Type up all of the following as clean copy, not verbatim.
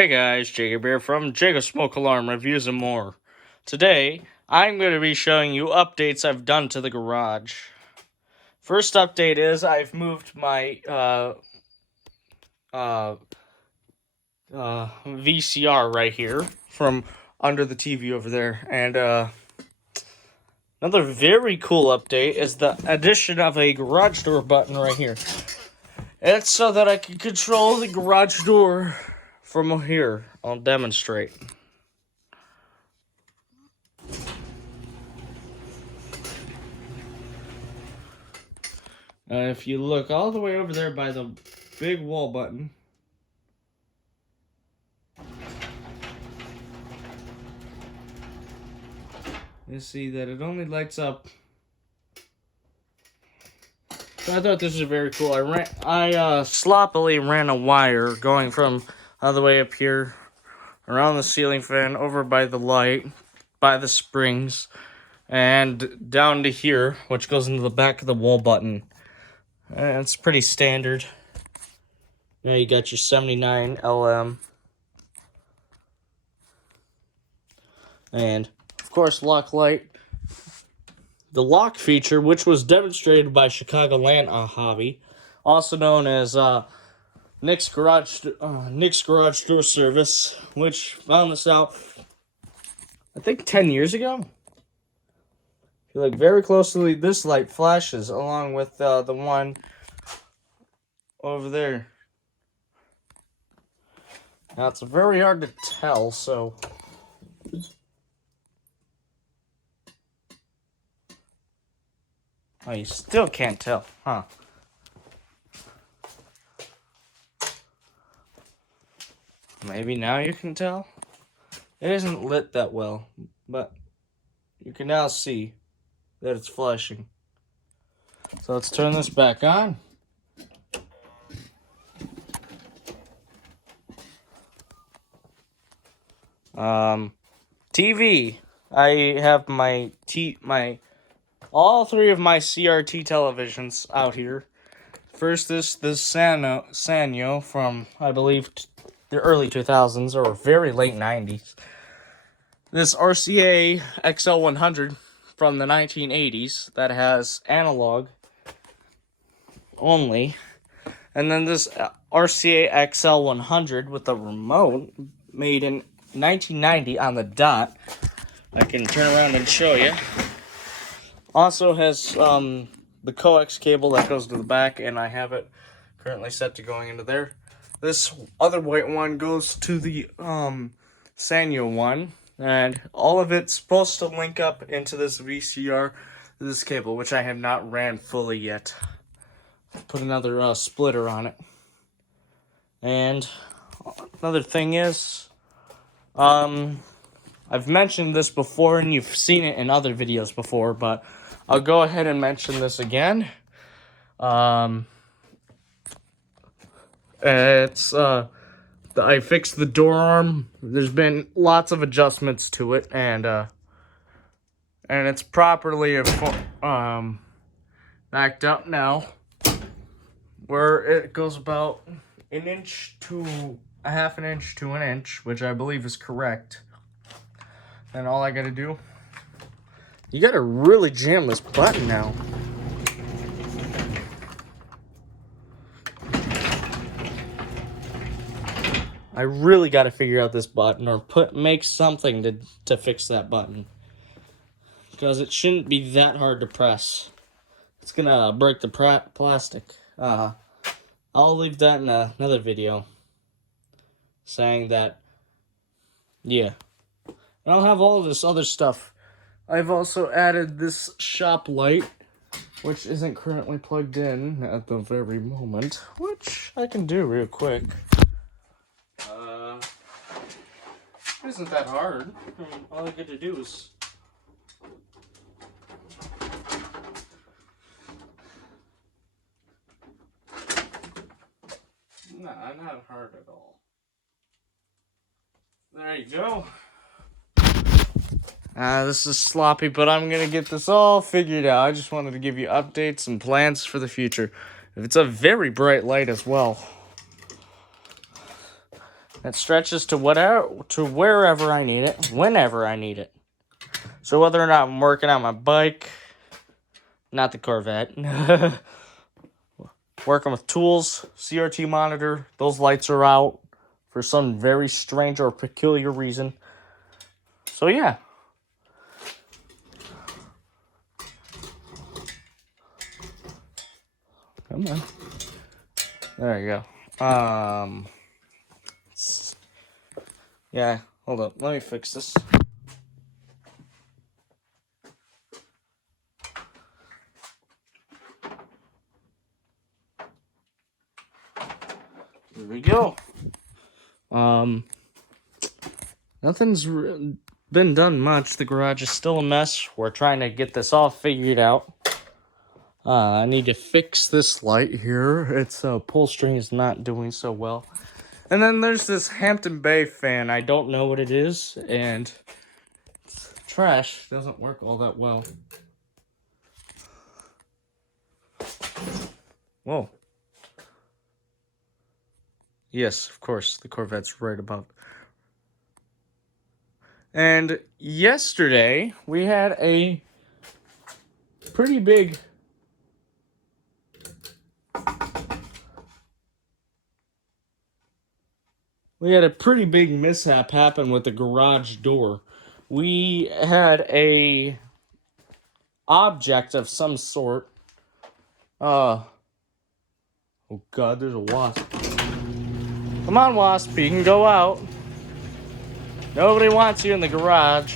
Hey guys, Jacob here from Jacob Smoke Alarm Reviews and More. Today, I'm going to be showing you updates I've done to the garage. First update is I've moved my VCR right here from under the TV over there. And another very cool update is the addition of a garage door button right here. It's so that I can control the garage door from here. I'll demonstrate. If you look all the way over there by the big wall button, you see that it only lights up. So I thought this was very cool. I sloppily ran a wire going from all the way up here, around the ceiling fan, over by the light, by the springs, and down to here, which goes into the back of the wall button. And it's pretty standard. Now you got your 79 LM. And, of course, lock light. The lock feature, which was demonstrated by Chicagoland Hobby, also known as Nick's Garage Door Service, which found this out, I think, 10 years ago. If you look very closely, this light flashes along with the one over there. Now, it's very hard to tell, so... Oh, you still can't tell, huh? Maybe now you can tell? It isn't lit that well, but you can now see that it's flashing. So let's turn this back on. TV. I have all three of my CRT televisions out here. First, this Sanyo from, I believe, the early 2000s or very late 90s. This RCA XL100 from the 1980s that has analog only. And then this RCA XL100 with a remote made in 1990 on the dot. I can turn around and show you. Also has the coax cable that goes to the back, and I have it currently set to going into there. This other white one goes to the Sanyo one, and all of it's supposed to link up into this VCR, this cable, which I have not ran fully yet. Put another splitter on it. And another thing is, I've mentioned this before, and you've seen it in other videos before, but I'll go ahead and mention this again. I fixed the door arm. There's been lots of adjustments to it, and it's properly backed up now, where it goes about an inch to a half an inch to an inch, which I believe is correct. And all I gotta do, you gotta really jam this button now. I really gotta figure out this button, or make something to fix that button, because it shouldn't be that hard to press. It's gonna break the plastic. I'll leave that in another video, saying that, yeah. And I'll have all of this other stuff. I've also added this shop light, which isn't currently plugged in at the very moment, which I can do real quick. It isn't that hard. I mean, all I get to do is... Nah, not hard at all. There you go. This is sloppy, but I'm gonna get this all figured out. I just wanted to give you updates and plans for the future. It's a very bright light as well. That stretches to wherever I need it, whenever I need it. So whether or not I'm working on my bike, not the Corvette, working with tools, CRT monitor, those lights are out for some very strange or peculiar reason. So yeah. Come on. There you go. Yeah, hold up. Let me fix this. Here we go. Nothing's been done much. The garage is still a mess. We're trying to get this all figured out. I need to fix this light here. Its pull string is not doing so well. And then there's this Hampton Bay fan. I don't know what it is, and it's trash. Doesn't work all that well. Whoa. Yes, of course, the Corvette's right above. And yesterday, we had a pretty big mishap happen with the garage door. We had a object of some sort. Oh God, there's a wasp. Come on, wasp, you can go out. Nobody wants you in the garage.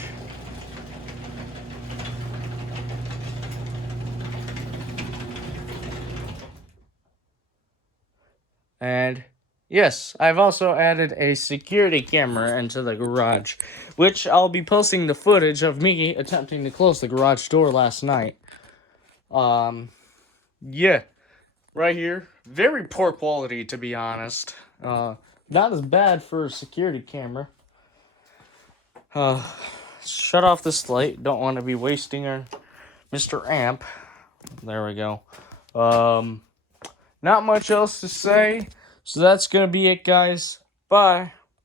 And yes, I've also added a security camera into the garage, which I'll be posting the footage of me attempting to close the garage door last night. Yeah, right here. Very poor quality, to be honest. Not as bad for a security camera. Shut off this light. Don't want to be wasting our Mr. Amp. There we go. Not much else to say. So that's going to be it, guys. Bye.